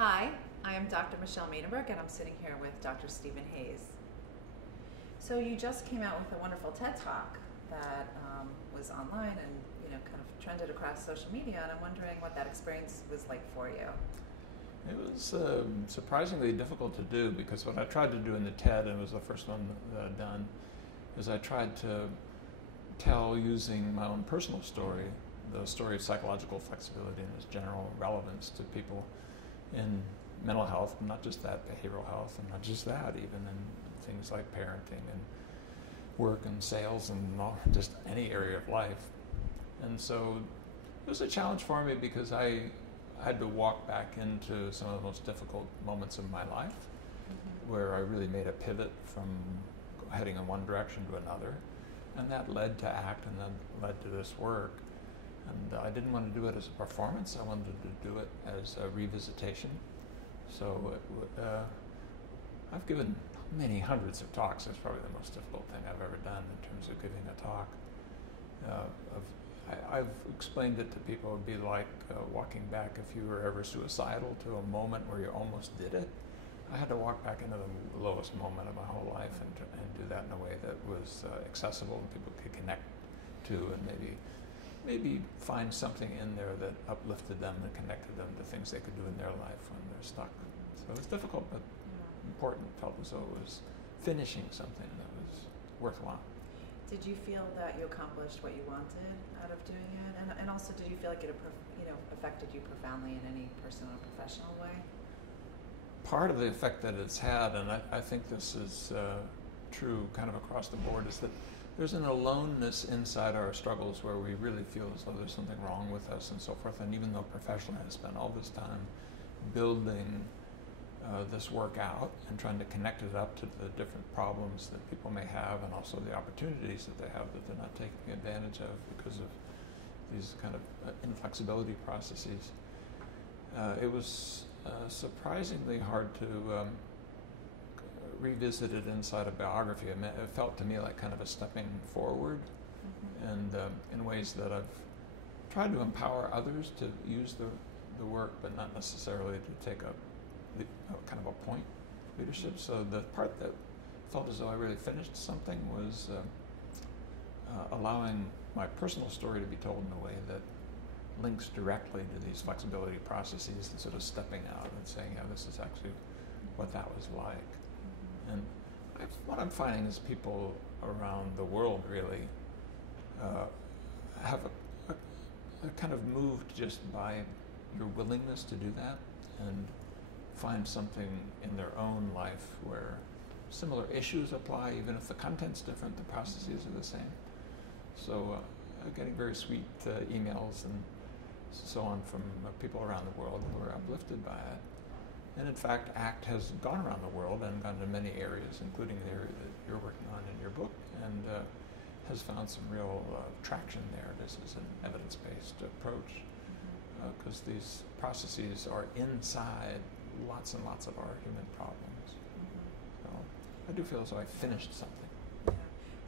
Hi, I am Dr. Michelle Maidenberg, and I'm sitting here with Dr. Stephen Hayes. So you just came out with a wonderful TED Talk that was online and kind of trended across social media, and I'm wondering what that experience was like for you. It was surprisingly difficult to do, because what I tried to do in the TED, and it was the first one that I'd done, is I tried to tell, using my own personal story, the story of psychological flexibility and its general relevance to people in mental health, not just that, behavioral health, and not just that, even in things like parenting and work and sales and just any area of life. And so it was a challenge for me, because I had to walk back into some of the most difficult moments of my life, where I really made a pivot from heading in one direction to another, and that led to ACT, and then led to this work. And I didn't want to do it as a performance. I wanted to do it as a revisitation. So I've given many hundreds of talks. It's probably the most difficult thing I've ever done in terms of giving a talk. I've explained it to people. It would be like walking back, if you were ever suicidal, to a moment where you almost did it. I had to walk back into the lowest moment of my whole life and do that in a way that was accessible and people could connect to, and maybe find something in there that uplifted them and connected them to things they could do in their life when they're stuck. So it was difficult, but important. Felt as though it was finishing something that was worthwhile. Did you feel that you accomplished what you wanted out of doing it? And also, did you feel like it affected you profoundly in any personal or professional way? Part of the effect that it's had, and I think this is true kind of across the board, is that there's an aloneness inside our struggles where we really feel as though there's something wrong with us and so forth. And even though professionally I spent all this time building this work out and trying to connect it up to the different problems that people may have, and also the opportunities that they have that they're not taking advantage of because of these kind of inflexibility processes, it was surprisingly hard to revisit it inside a biography. It felt to me like kind of a stepping forward, and in ways that I've tried to empower others to use the work, but not necessarily to take a kind of a point leadership. So the part that felt as though I really finished something was allowing my personal story to be told in a way that links directly to these flexibility processes, and sort of stepping out and saying, yeah, this is actually what that was like. And what I'm finding is people around the world really have a kind of moved just by your willingness to do that, and find something in their own life where similar issues apply, even if the content's different, the processes are the same. So I'm getting very sweet emails and so on from people around the world who are uplifted by it. And in fact, ACT has gone around the world and gone to many areas, including the area that you're working on in your book, and has found some real traction there. This is an evidence-based approach, because these processes are inside lots and lots of our human problems. So I do feel as though I finished something. Yeah.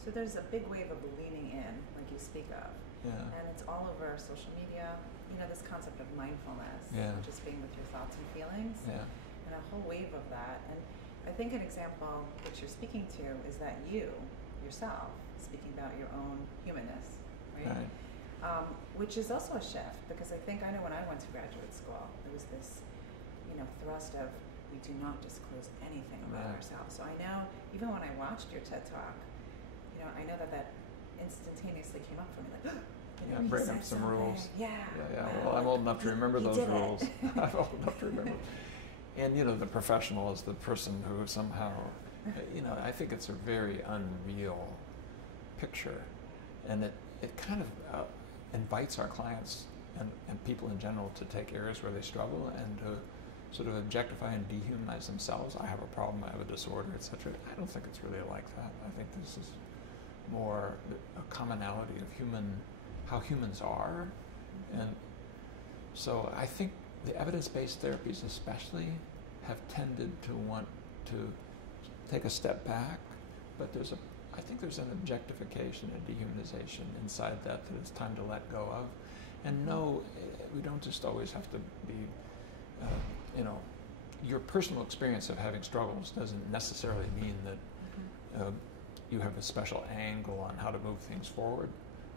So there's a big wave of leaning in, like you speak of, and it's all over social media. This concept of mindfulness, just being with your thoughts and feelings, and a whole wave of that. And I think an example that you're speaking to is that you, yourself, speaking about your own humanness, right? Which is also a shift, because I know when I went to graduate school, there was this, thrust of, we do not disclose anything about ourselves. So I know, even when I watched your TED Talk, I know that instantaneously came up for me, like, break up some rules. Yeah. Well, I'm old enough to remember those rules. I'm old enough to remember. And the professional is the person who somehow, I think it's a very unreal picture, and it kind of invites our clients and people in general to take areas where they struggle and to sort of objectify and dehumanize themselves. I have a problem, I have a disorder, etc. I don't think it's really like that. I think this is more a commonality of how humans are. And so I think the evidence-based therapies especially have tended to want to take a step back, but I think there's an objectification and dehumanization inside that it's time to let go of. And no, we don't just always have to be your personal experience of having struggles doesn't necessarily mean that you have a special angle on how to move things forward.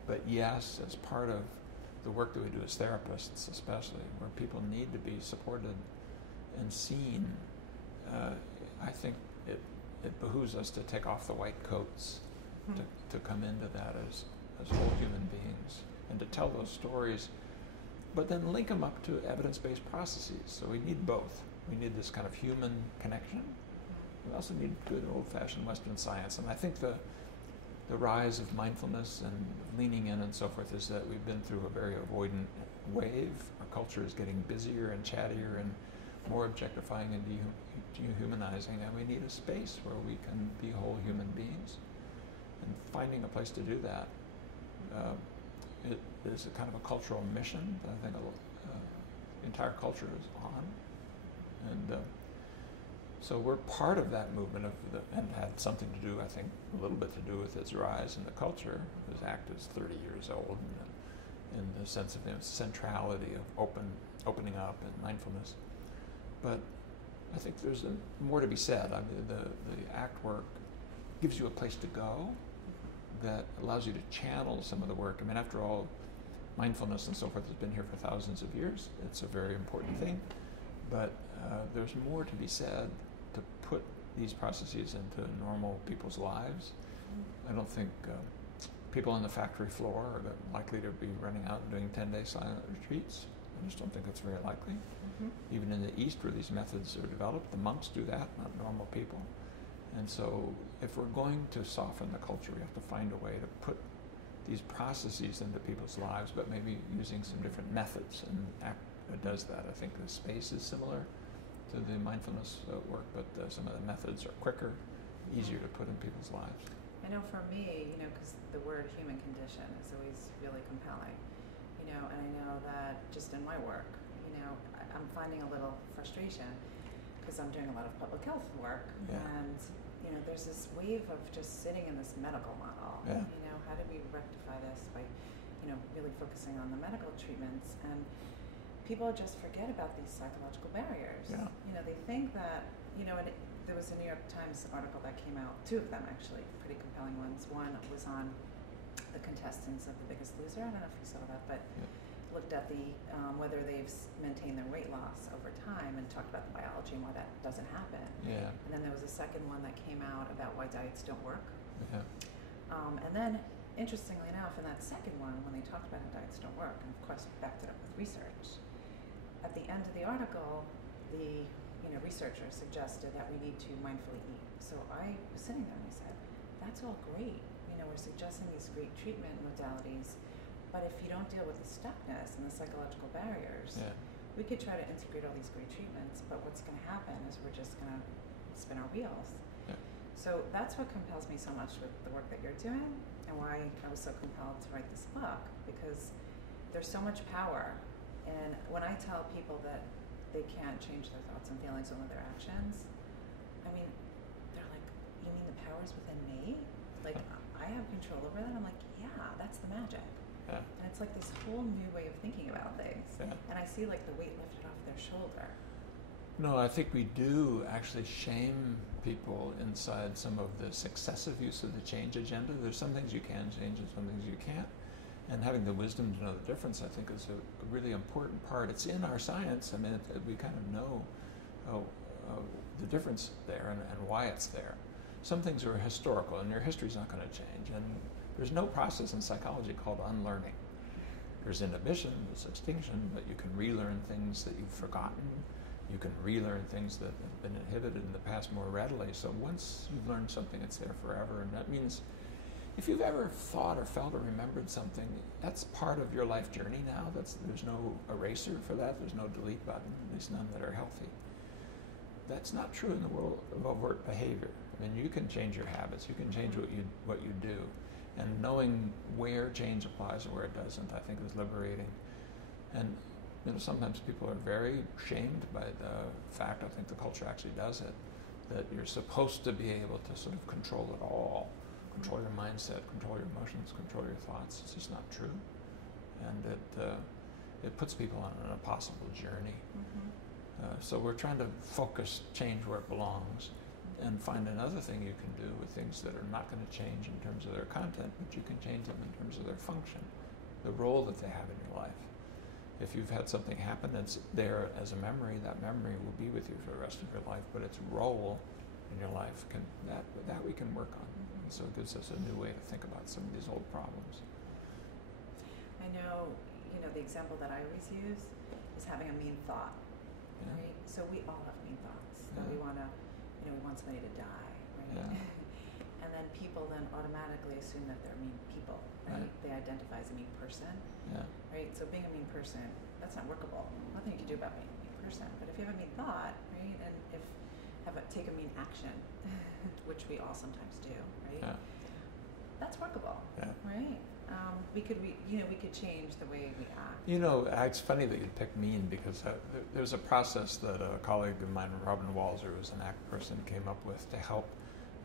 But yes, as part of the work that we do as therapists, especially, where people need to be supported and seen, I think it behooves us to take off the white coats, to come into that as whole human beings, and to tell those stories, but then link them up to evidence-based processes. So we need both. We need this kind of human connection. We also need good old-fashioned Western science. And I think the rise of mindfulness and leaning in and so forth is that we've been through a very avoidant wave. Our culture is getting busier and chattier and more objectifying and dehumanizing, and we need a space where we can be whole human beings. And finding a place to do that, it is a kind of a cultural mission that I think the entire culture is on. And so we're part of that movement and had something to do, I think, a little bit to do with its rise in the culture. This act is 30 years old in the sense of centrality of opening up and mindfulness. But I think there's more to be said. I mean, the act work gives you a place to go that allows you to channel some of the work. I mean, after all, mindfulness and so forth has been here for thousands of years. It's a very important thing. But there's more to be said to put these processes into normal people's lives. I don't think people on the factory floor are likely to be running out and doing 10-day silent retreats. I just don't think it's very likely. Even in the East, where these methods are developed, the monks do that, not normal people. And so if we're going to soften the culture, we have to find a way to put these processes into people's lives, but maybe using some different methods. And ACT does that. I think the space is similar to the mindfulness work, but some of the methods are quicker, easier to put in people's lives. I know for me, because the word human condition is always really compelling, and I know that just in my work, I'm finding a little frustration because I'm doing a lot of public health work, and there's this wave of just sitting in this medical model. How do we rectify this by, really focusing on the medical treatments? And people just forget about these psychological barriers. They think that, and there was a New York Times article that came out, two of them actually, pretty compelling ones. One was on the contestants of The Biggest Loser. I don't know if you saw that, but looked at the whether they've maintained their weight loss over time and talked about the biology and why that doesn't happen. And then there was a second one that came out about why diets don't work. And then, interestingly enough, in that second one, when they talked about how diets don't work, and of course backed it up with research, at the end of the article, the researcher suggested that we need to mindfully eat. So I was sitting there and I said, that's all great. We're suggesting these great treatment modalities, but if you don't deal with the stuckness and the psychological barriers, we could try to integrate all these great treatments, but what's going to happen is we're just going to spin our wheels. So that's what compels me so much with the work that you're doing, and why I was so compelled to write this book, because there's so much power. And when I tell people that they can't change their thoughts and feelings or their actions, I mean, they're like, you mean the power's within me? Like, I have control over that? I'm like, yeah, that's the magic. And it's like this whole new way of thinking about things. And I see like the weight lifted off their shoulder. No, I think we do actually shame people inside some of this excessive use of the change agenda. There's some things you can change and some things you can't. And having the wisdom to know the difference, I think, is a really important part. It's in our science. I mean, we kind of know the difference there and why it's there. Some things are historical, and your history's not going to change. And there's no process in psychology called unlearning. There's inhibition, there's extinction, but you can relearn things that you've forgotten. You can relearn things that have been inhibited in the past more readily. So once you've learned something, it's there forever. And that means if you've ever thought or felt or remembered something, that's part of your life journey now. There's no eraser for that. There's no delete button, at least none that are healthy. That's not true in the world of overt behavior. I mean, you can change your habits. You can change what you do. And knowing where change applies and where it doesn't, I think, is liberating. And sometimes people are very shamed by the fact, I think the culture actually does it, that you're supposed to be able to sort of control it all. Control your mindset, control your emotions, control your thoughts. It's just not true. And it puts people on an impossible journey. So we're trying to focus change where it belongs, and find another thing you can do with things that are not going to change in terms of their content, but you can change them in terms of their function, the role that they have in your life. If you've had something happen that's there as a memory, that memory will be with you for the rest of your life, but its role in your life, that we can work on. And so it gives us a new way to think about some of these old problems. I know, the example that I always use is having a mean thought, right? So we all have mean thoughts. That we want to, we want somebody to die, right? Yeah. And then people then automatically assume that they're mean people, right? They identify as a mean person, right? So being a mean person, that's not workable. Nothing you can do about being a mean person. But if you have a mean thought, right, and take a mean action, which we all sometimes do, right? That's workable, right? We could change the way we act. It's funny that you picked mean, because there's a process that a colleague of mine, Robin Walzer, who's an ACT person, came up with to help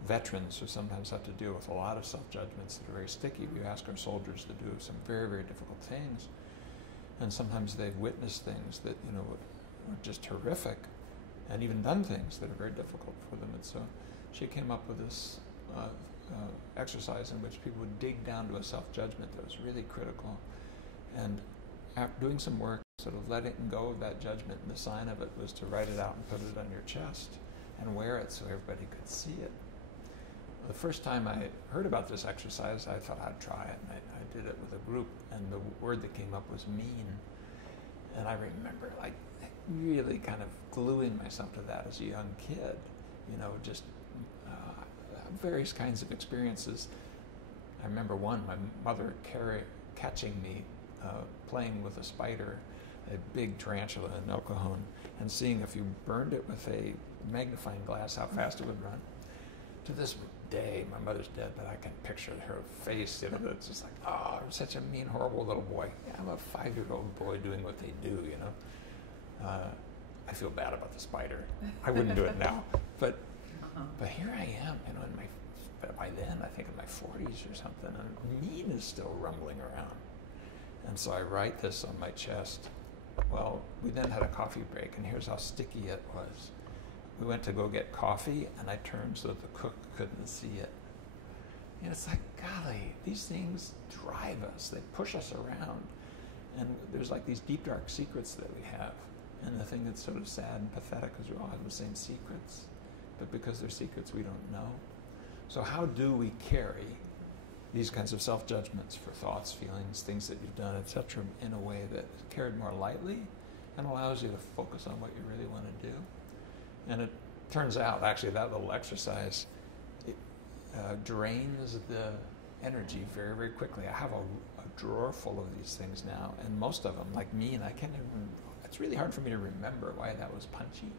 veterans who sometimes have to deal with a lot of self-judgments that are very sticky. We ask our soldiers to do some very, very difficult things, and sometimes they've witnessed things that are just horrific, and even done things that are very difficult for them. And so she came up with this exercise in which people would dig down to a self-judgment that was really critical, and after doing some work, sort of letting go of that judgment, and the sign of it was to write it out and put it on your chest and wear it so everybody could see it. The first time I heard about this exercise, I thought I'd try it, and I did it with a group, and the word that came up was mean. And I remember really kind of gluing myself to that as a young kid, just various kinds of experiences. I remember one, my mother catching me playing with a spider, a big tarantula in El Cajon, and seeing if you burned it with a magnifying glass how fast it would run. To this day, my mother's dead, but I can picture her face, that's just like, oh, I'm such a mean, horrible little boy. Yeah, I'm a 5-year-old boy doing what they do, I feel bad about the spider. I wouldn't do it now. But here I am, by then, I think in my 40s or something, and mean is still rumbling around. And so I write this on my chest. Well, we then had a coffee break, and here's how sticky it was. We went to go get coffee, and I turned so that the cook couldn't see it. It's like, golly, these things drive us. They push us around. And there's these deep, dark secrets that we have. And the thing that's sort of sad and pathetic is we all have the same secrets. But because they're secrets, we don't know. So how do we carry these kinds of self-judgments for thoughts, feelings, things that you've done, etc., in a way that is carried more lightly and allows you to focus on what you really want to do? And it turns out, actually, that little exercise drains the energy very, very quickly. I have a drawer full of these things now, and most of them, like mean, I can't even, it's really hard for me to remember why that was punchy.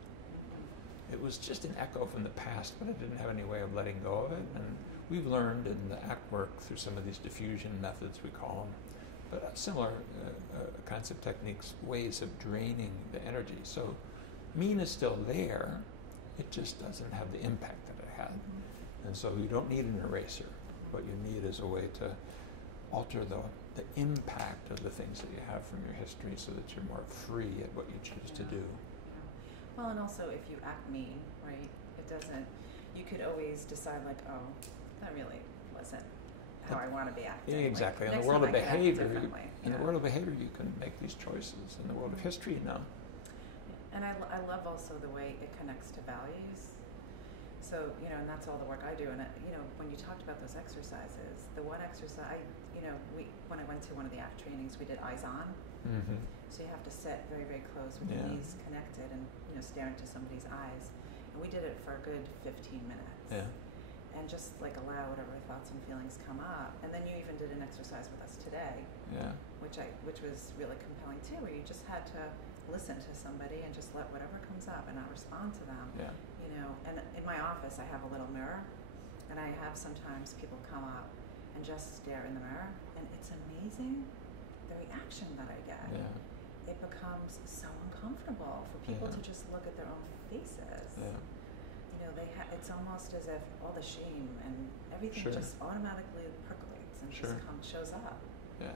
It was just an echo from the past, but I didn't have any way of letting go of it. And we've learned in the ACT work through some of these diffusion methods, we call them, but similar kinds of techniques, ways of draining the energy. So mean is still there, it just doesn't have the impact that it had. And so you don't need an eraser. What you need is a way to alter the impact of the things that you have from your history so that you're more free at what you choose to do. Well, and also if you act mean, right, you could always decide oh, that really wasn't how I want to be acting. Exactly. In the world of behavior, you can make these choices. In the world of history, no. And I love also the way it connects to values. So, and that's all the work I do. And, when you talked about those exercises, the one exercise, when I went to one of the ACT trainings, we did eyes on. Mm-hmm. So you have to sit very, very close with your knees connected and, stare into somebody's eyes. And we did it for a good 15 minutes. Yeah. And just allow whatever thoughts and feelings come up. And then you even did an exercise with us today. Yeah. Which was really compelling too, where you just had to listen to somebody and just let whatever comes up and not respond to them. Yeah. And in my office I have a little mirror, and I have sometimes people come up and just stare in the mirror, and it's amazing the reaction that I get. Yeah. It becomes so uncomfortable for people to just look at their own faces. Yeah. It's almost as if all the shame and everything just automatically percolates and just shows up. Yeah.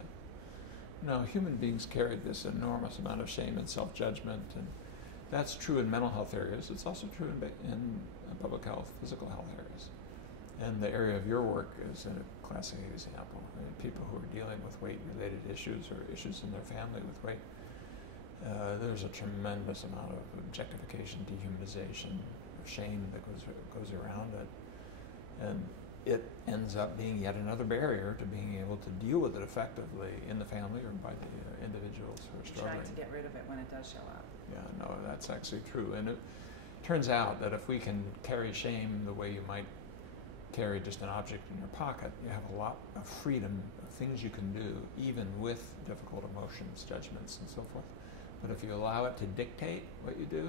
No, human beings carry this enormous amount of shame and self-judgment, and That's true in mental health areas. It's also true in public health, physical health areas. And the area of your work is a classic example. I mean, people who are dealing with weight-related issues or issues in their family with weight, there's a tremendous amount of objectification, dehumanization, shame that goes around it. And it ends up being yet another barrier to being able to deal with it effectively in the family or by the individuals who are struggling. Trying to get rid of it when it does show up. Yeah, no, that's actually true. And it turns out that if we can carry shame the way you might carry just an object in your pocket, you have a lot of freedom of things you can do, even with difficult emotions, judgments, and so forth. But if you allow it to dictate what you do,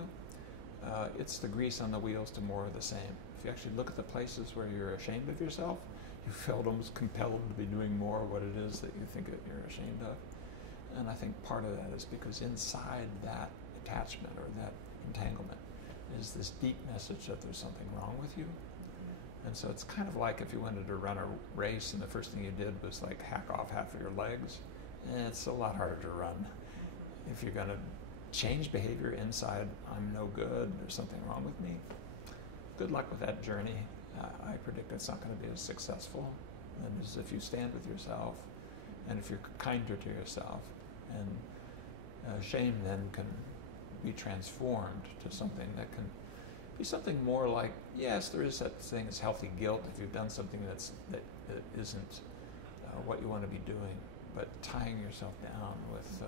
it's the grease on the wheels to more of the same. If you actually look at the places where you're ashamed of yourself, you felt almost compelled to be doing more of what it is that you think that you're ashamed of. And I think part of that is because inside that attachment or that entanglement is this deep message that there's something wrong with you. And so it's kind of like if you wanted to run a race and the first thing you did was like hack off half of your legs, it's a lot harder to run. If you're going to change behavior inside, I'm no good, there's something wrong with me, good luck with that journey. I predict it's not going to be as successful as if you stand with yourself and if you're kinder to yourself. And shame then can be transformed to something that can be something more like, yes, there is such thing as healthy guilt if you've done something that isn't what you want to be doing, but tying yourself down with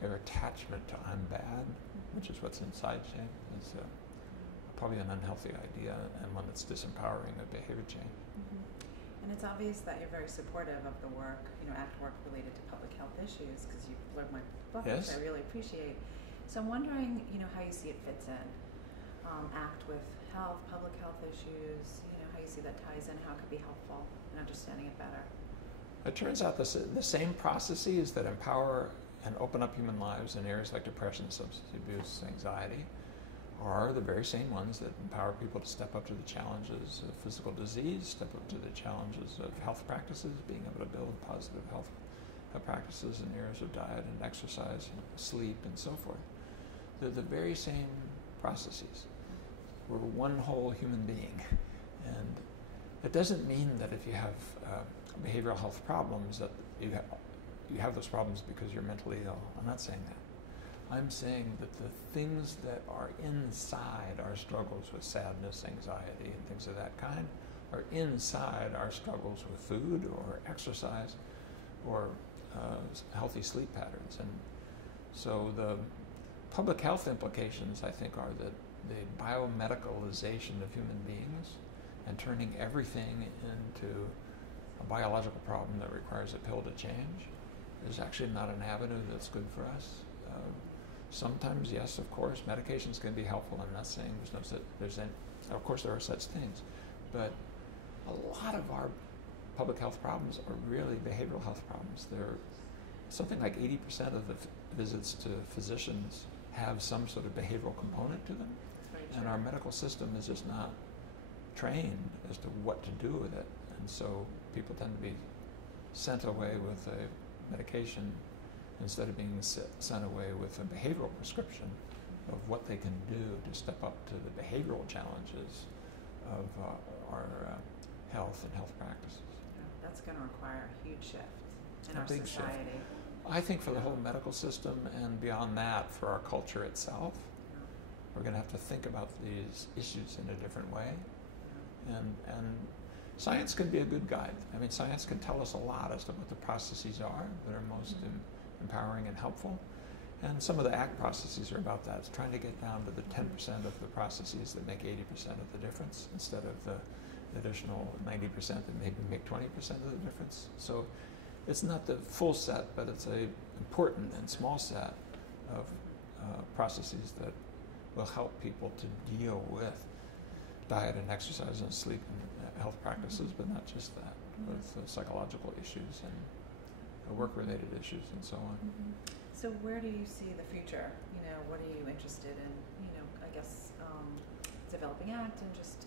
your attachment to I'm bad, which is what's inside shame, is probably an unhealthy idea and one that's disempowering of behavior change. Mm-hmm. And it's obvious that you're very supportive of the work, ACT work related to public health issues, because you've blurred my book, yes, which I really appreciate. So I'm wondering, how you see it fits in. ACT with health, public health issues, how you see that ties in, how it could be helpful in understanding it better. It turns out the same processes that empower and open up human lives in areas like depression, substance abuse, anxiety, are the very same ones that empower people to step up to the challenges of physical disease, step up to the challenges of health practices, being able to build positive health practices in areas of diet and exercise and sleep and so forth. They're the very same processes. We're one whole human being. And it doesn't mean that if you have behavioral health problems that you have those problems because you're mentally ill. I'm not saying that. I'm saying that the things that are inside our struggles with sadness, anxiety, and things of that kind are inside our struggles with food or exercise or healthy sleep patterns. And so the public health implications, I think, are that the biomedicalization of human beings and turning everything into a biological problem that requires a pill to change is actually not an avenue that's good for us. Sometimes, yes, of course, medications can be helpful. I'm not saying of course there are such things, but a lot of our public health problems are really behavioral health problems. They're something like 80% of the visits to physicians have some sort of behavioral component to them, and our medical system is just not trained as to what to do with it, and so people tend to be sent away with a medication instead of being sent away with a behavioral prescription of what they can do to step up to the behavioral challenges of our health and health practices. Yeah, that's going to require a huge shift in our big society. Shift. I think for the whole medical system and beyond that, for our culture itself, we're going to have to think about these issues in a different way. And science can be a good guide. I mean, science can tell us a lot as to what the processes are that are most empowering and helpful. And some of the ACT processes are about that. It's trying to get down to the 10% of the processes that make 80% of the difference instead of the additional 90% that maybe make 20% of the difference. So it's not the full set, but it's a important and small set of processes that will help people to deal with diet and exercise and sleep and health practices, but not just that, with psychological issues and work-related issues and so on. So where do you see the future? What are you interested in? I guess developing ACT and just,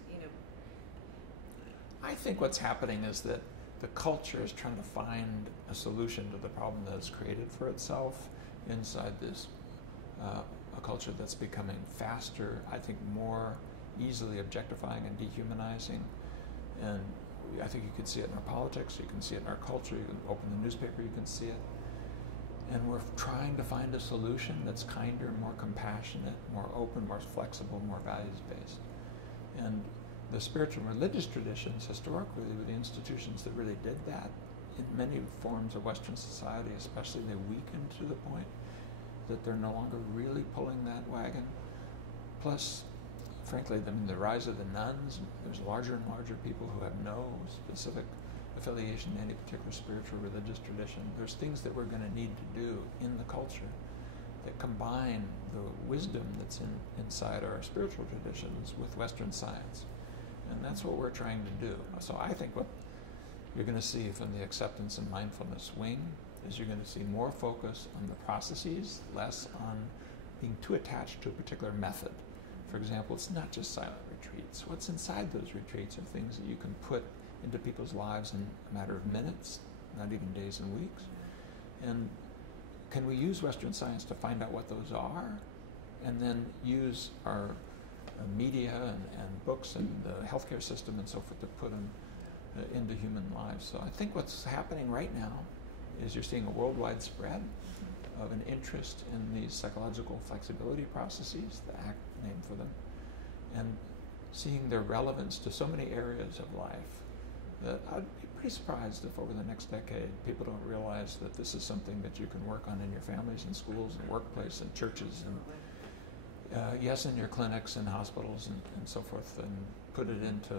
I think what's happening is that the culture is trying to find a solution to the problem that it's created for itself inside this a culture that's becoming faster, I think more easily objectifying and dehumanizing. And I think you can see it in our politics, you can see it in our culture, you can open the newspaper, you can see it. And we're trying to find a solution that's kinder, more compassionate, more open, more flexible, more values-based. And the spiritual and religious traditions historically were the institutions that really did that. In many forms of Western society especially, they weakened to the point that they're no longer really pulling that wagon. Plus, frankly, the rise of the nuns, there's larger and larger people who have no specific affiliation to any particular spiritual religious tradition. There's things that we're going to need to do in the culture that combine the wisdom that's inside our spiritual traditions with Western science. And that's what we're trying to do. So I think what you're going to see from the acceptance and mindfulness wing is you're going to see more focus on the processes, less on being too attached to a particular method. For example, it's not just silent retreats. What's inside those retreats are things that you can put into people's lives in a matter of minutes, not even days and weeks. And can we use Western science to find out what those are, and then use our media and books and the healthcare system and so forth to put them into human lives? So I think what's happening right now is you're seeing a worldwide spread of an interest in these psychological flexibility processes, the ACT name for them, and seeing their relevance to so many areas of life that I'd be pretty surprised if over the next decade people don't realize that this is something that you can work on in your families and schools and workplace and churches and yes, in your clinics and hospitals and so forth, and put it into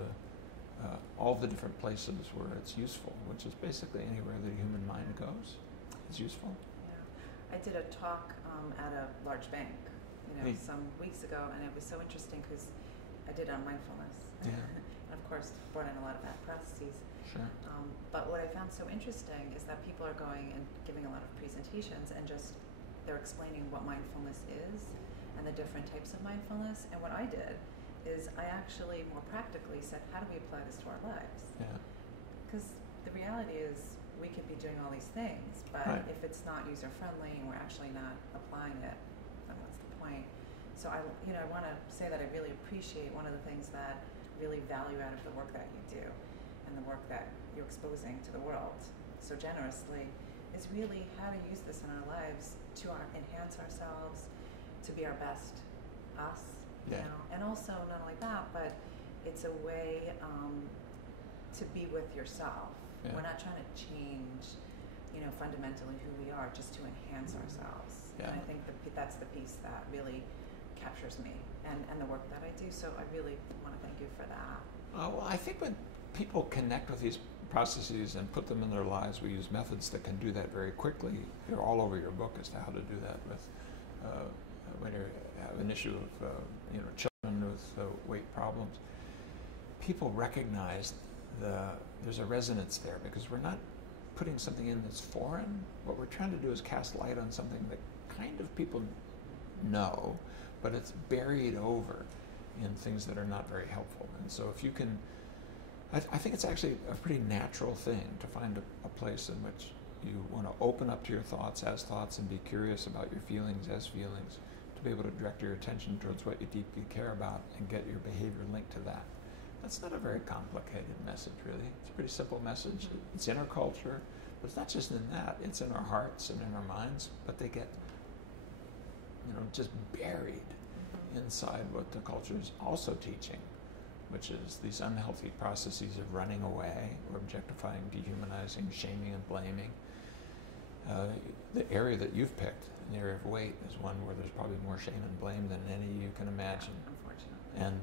all the different places where it's useful, which is basically anywhere the human mind goes. It's useful. Yeah. I did a talk at a large bank, some weeks ago, and it was so interesting because I did on mindfulness. Yeah. And of course, brought in a lot of bad processes. Sure. But what I found so interesting is that people are going and giving a lot of presentations and just they're explaining what mindfulness is and the different types of mindfulness. And what I did is I actually more practically said, how do we apply this to our lives? Yeah. Because the reality is we could be doing all these things, but right. if it's not user-friendly and we're actually not applying it, then what's the point? So I want to say that I really appreciate one of the things that really value out of the work that you do and the work that you're exposing to the world so generously is really how to use this in our lives to enhance ourselves, to be our best us, and also not only that, but it's a way to be with yourself. Yeah. We're not trying to change, fundamentally who we are, just to enhance ourselves. Yeah. And I think that's the piece that really captures me and the work that I do. So I really want to thank you for that. Well, I think when people connect with these processes and put them in their lives, we use methods that can do that very quickly. You're all over your book as to how to do that with when you have an issue of children with weight problems. People recognize there's a resonance there because we're not putting something in that's foreign. What we're trying to do is cast light on something that kind of people know, but it's buried over in things that are not very helpful. And so if you can, I think it's actually a pretty natural thing to find a place in which you want to open up to your thoughts as thoughts and be curious about your feelings as feelings, to be able to direct your attention towards what you deeply care about and get your behavior linked to that. That's not a very complicated message, really. It's a pretty simple message. It's in our culture, but it's not just in that. It's in our hearts and in our minds, but they get, just buried inside what the culture is also teaching, which is these unhealthy processes of running away or objectifying, dehumanizing, shaming, and blaming. The area that you've picked, the area of weight, is one where there's probably more shame and blame than any you can imagine. Unfortunately. And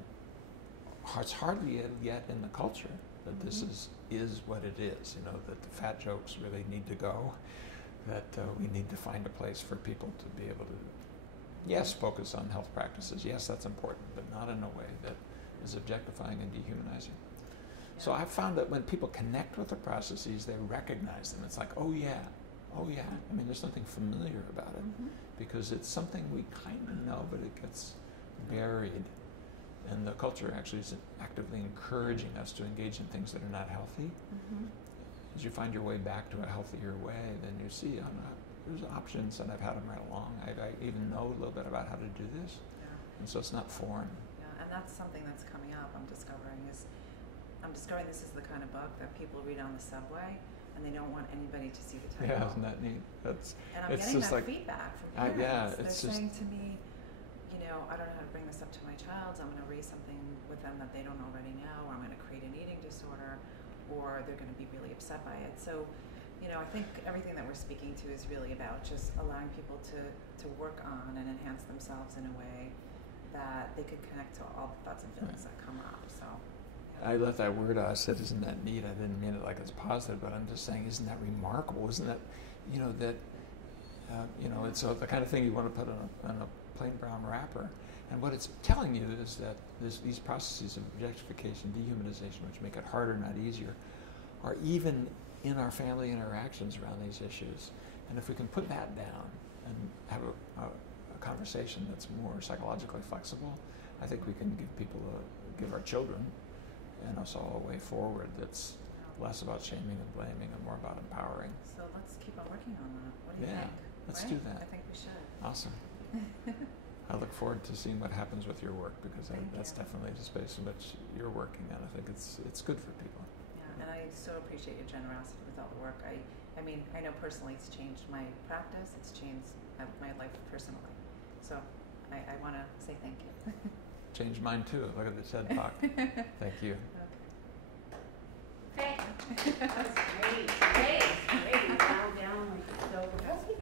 it's hardly yet in the culture that this is what it is, that the fat jokes really need to go, that we need to find a place for people to be able to, yes, focus on health practices. Yes, that's important, but not in a way that is objectifying and dehumanizing. Yeah. So I've found that when people connect with the processes, they recognize them. It's like, oh yeah. I mean, there's something familiar about it because it's something we kind of know, but it gets buried. And the culture actually is actively encouraging us to engage in things that are not healthy. As you find your way back to a healthier way, then you see, there's options, and I've had them right along. I even know a little bit about how to do this, and so it's not foreign. Yeah, and that's something that's coming up. I'm discovering this is the kind of book that people read on the subway, and they don't want anybody to see the title. Yeah, isn't that neat? And I'm getting that feedback from parents. They're saying to me, I don't know how to bring this up to my child. I'm going to raise something with them that they don't already know, or I'm going to create an eating disorder, or they're going to be really upset by it. So, I think everything that we're speaking to is really about just allowing people to work on and enhance themselves in a way that they could connect to all the thoughts and feelings that come up. So. I left that word out. I said, isn't that neat? I didn't mean it like it's positive, but I'm just saying, isn't that remarkable? Isn't that, it's the kind of thing you want to put on a plain brown wrapper. And what it's telling you is that these processes of objectification, dehumanization, which make it harder, not easier, are even in our family interactions around these issues. And if we can put that down and have a conversation that's more psychologically flexible, I think we can give our children and us all a way forward that's less about shaming and blaming and more about empowering. So let's keep on working on that. What do you think? Let's do that. I think we should. Awesome. I look forward to seeing what happens with your work, because that's definitely the space in which you're working, and I think it's good for people. Yeah, and I so appreciate your generosity with all the work. I mean, I know personally it's changed my practice, it's changed my life personally. So I want to say thank you. Changed mine too. Look at the TED Talk. Thank you. Okay. That was great.